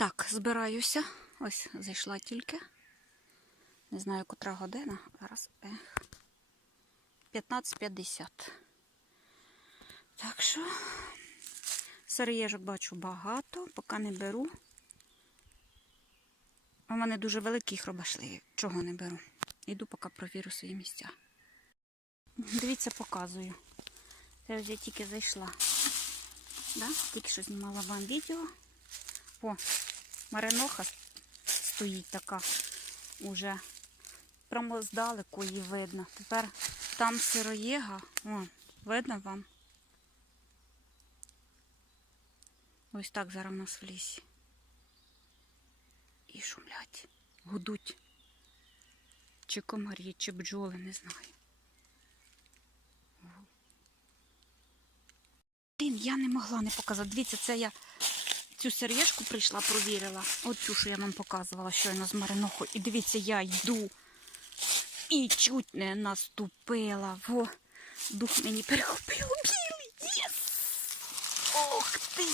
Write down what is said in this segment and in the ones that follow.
Так, збираюся. Ось зайшла тільки. Не знаю, котра година. Зараз. ех. 15.50. Так що сироєжок бачу багато, поки не беру. У мене дуже великі хробашливі. Чого не беру? Іду, поки провірю свої місця. Дивіться, показую. Це я тільки зайшла. Да? Тільки що знімала вам відео. О, мариноха стоїть така уже. Прямо здалеку її видно. Тепер там сироєга. О, видно вам? Ось так зараз у нас в лісі. І шумлять, гудуть. Чи комарі, чи бджоли, не знаю. Блін, я не могла не показати. Дивіться, це я цю сережку прийшла, провірила. От цю, що я вам показувала щойно з мариноху. І дивіться, я йду і чуть не наступила. Во, дух мені перехопив білий. Єс! Ох ти!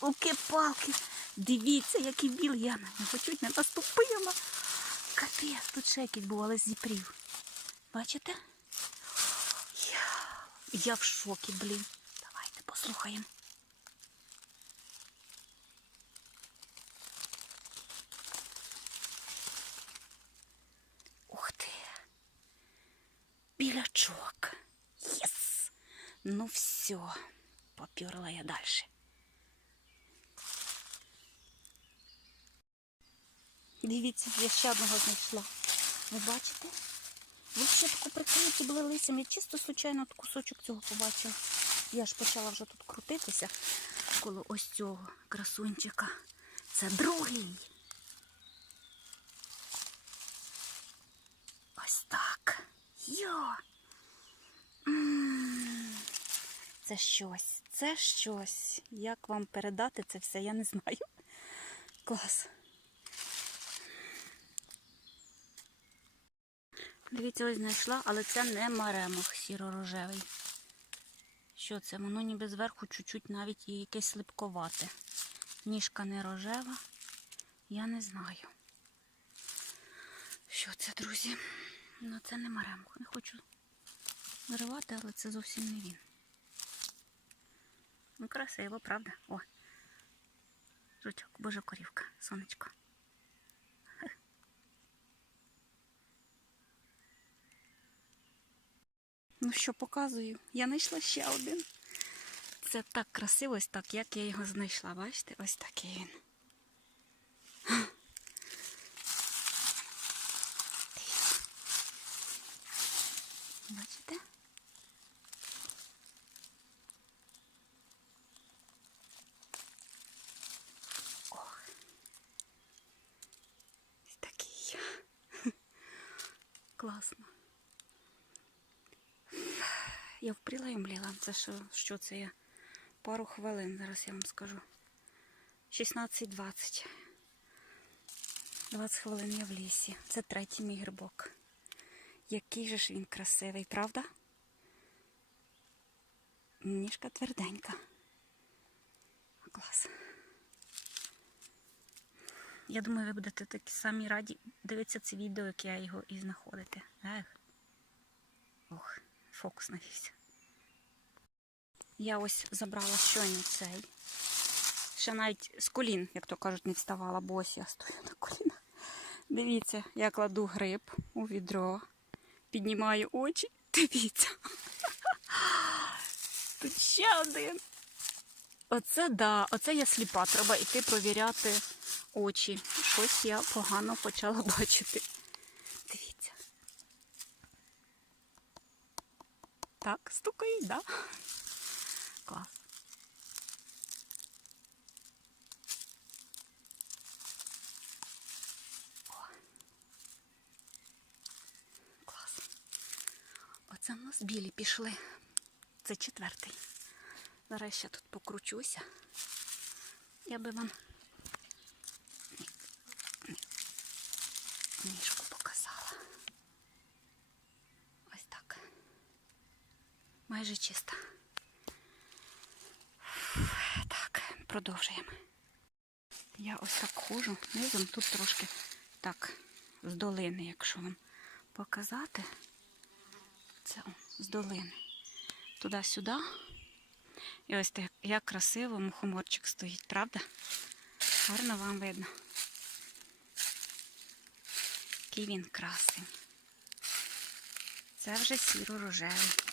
Уки-палки! Дивіться, який білий. Я на нього чуть не наступила. Капець, тут ще якийсь був, але зіпрів. Бачите? Я, я в шокі, блін. Давайте послухаємо. Ух ти. Білячок. Єс. Ну все, поперла я далі. Дивіться, я ще одного знайшла. Ви бачите? Ви ще таку прикриті були лисим. Я чисто случайно кусочок цього побачила. Я ж почала вже тут крутитися коло ось цього красунчика. Це другий. Ось так. Йо. М. Це щось. Це щось. Як вам передати це все, я не знаю. Клас. Дивіться, ось знайшла, але це не маремох сіро-рожевий. Що це? Воно ніби зверху чуть-чуть навіть і якесь слипковате. Ніжка не рожева. Я не знаю. Що це, друзі? Ну це не маремох. Не хочу виривати, але це зовсім не він. Ну, красиво, правда? О. Жучок, божа корівка, сонечко. Ну що, показую? Я знайшла ще один. Це так красиво, ось так, як я його знайшла. Бачите? Ось такий він. Бачите? Ох. Ось такий. Класно. Я впріла і мліла. Це що, що це я? Пару хвилин, зараз я вам скажу. 16-20. 20 хвилин я в лісі. Це третій мій грибок. Який же ж він красивий, правда? Ніжка тверденька. Клас. Я думаю, ви будете такі самі раді дивитися це відео, як я його і знаходити. Ех. Ох, фокус навівся. Я ось забрала щойно цей. Ще навіть з колін, як то кажуть, не вставала, бо ось я стою на колінах. Дивіться, я кладу гриб у відро, піднімаю очі. Дивіться. Тут ще один. Оце да, оце я сліпа. Треба йти провіряти очі. Щось я погано почала бачити. Дивіться. Так, стукають, да? Клас. О. Клас. Оце в нас білі пішли. Це четвертий. Зараз ще тут покручуся. Я би вам ніжку показала. Ось так. Майже чиста. Так, продовжуємо. Я ось так ходжу низом, тут трошки так, з долини, якщо вам показати. Це о, з долини. Туди-сюди. І ось так, як красиво мухоморчик стоїть, правда? Гарно вам видно. Який він красний. Це вже сіро-рожевий.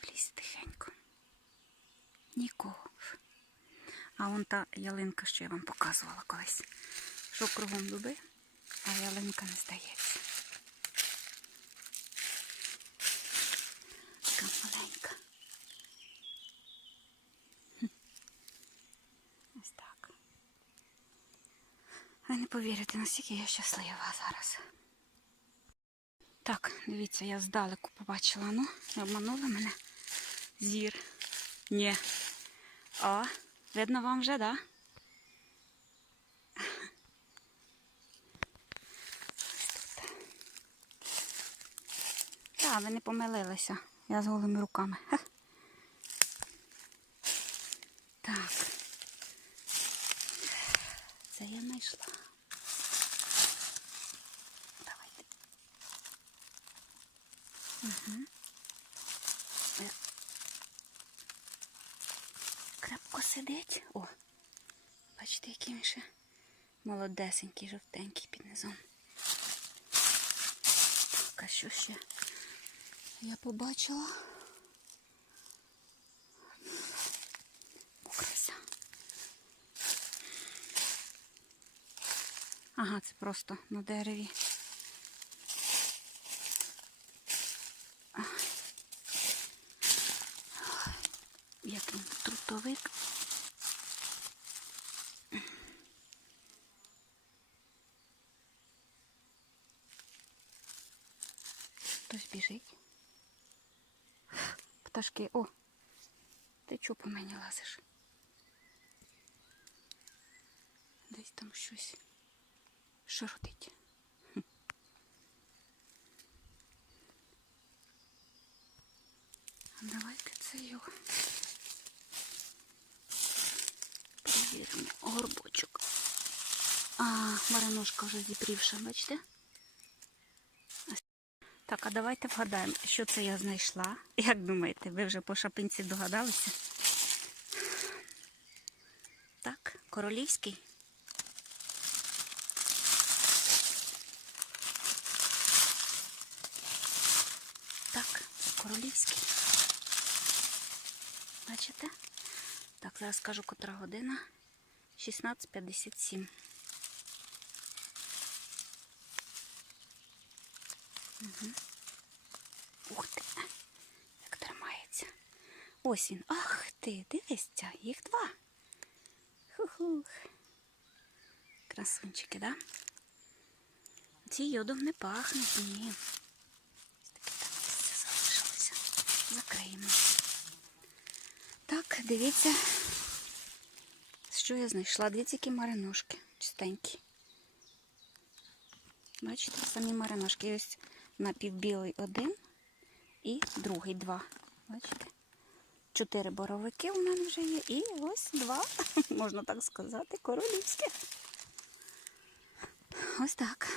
В лісі тихенько. Нікого. А вон та ялинка, що я вам показувала колись. Що кругом дуби, а ялинка не здається. Така маленька. Ось так. Ви не повірите, наскільки я щаслива зараз. Так, дивіться, я здалеку побачила, ну, обманула мене. Зір. Ні. О, видно вам вже, да? Ось. Так, ви не помилилися. Я з голими руками. Так. Це я знайшла. Давайте. Угу. Сидить. О, бачите, який він ще молодесенький, жовтенький під низом. Так, а що ще я побачила? Окрася. Ага, це просто на дереві. Як він трутовик. Пташки. О! Ти чого по мені лазиш? Десь там щось широтить. Давайте це його. Перевіримо горбочок. А, мариношка вже зіпрівша, бачите? Так, а давайте вгадаємо, що це я знайшла. Як думаєте, ви вже по шапинці догадалися? Так, королівський. Так, королівський. Бачите? Так, зараз скажу, котра година. 16.57. Угу. Ух ти, як тримається. Ось він. Ах ти, дивися, їх два. Ху-хух. Красунчики, да? Ці йодом не пахнуть, ні. Таке там місце залишилося. Закриємо. Так, дивіться, що я знайшла. Дивіться, які мариношки чистенькі. Бачите, самі мариношки. І Ось напівбілий один і другий два. Бачите? Чотири боровики у мене вже є. І ось два, можна так сказати, королівських. Ось так.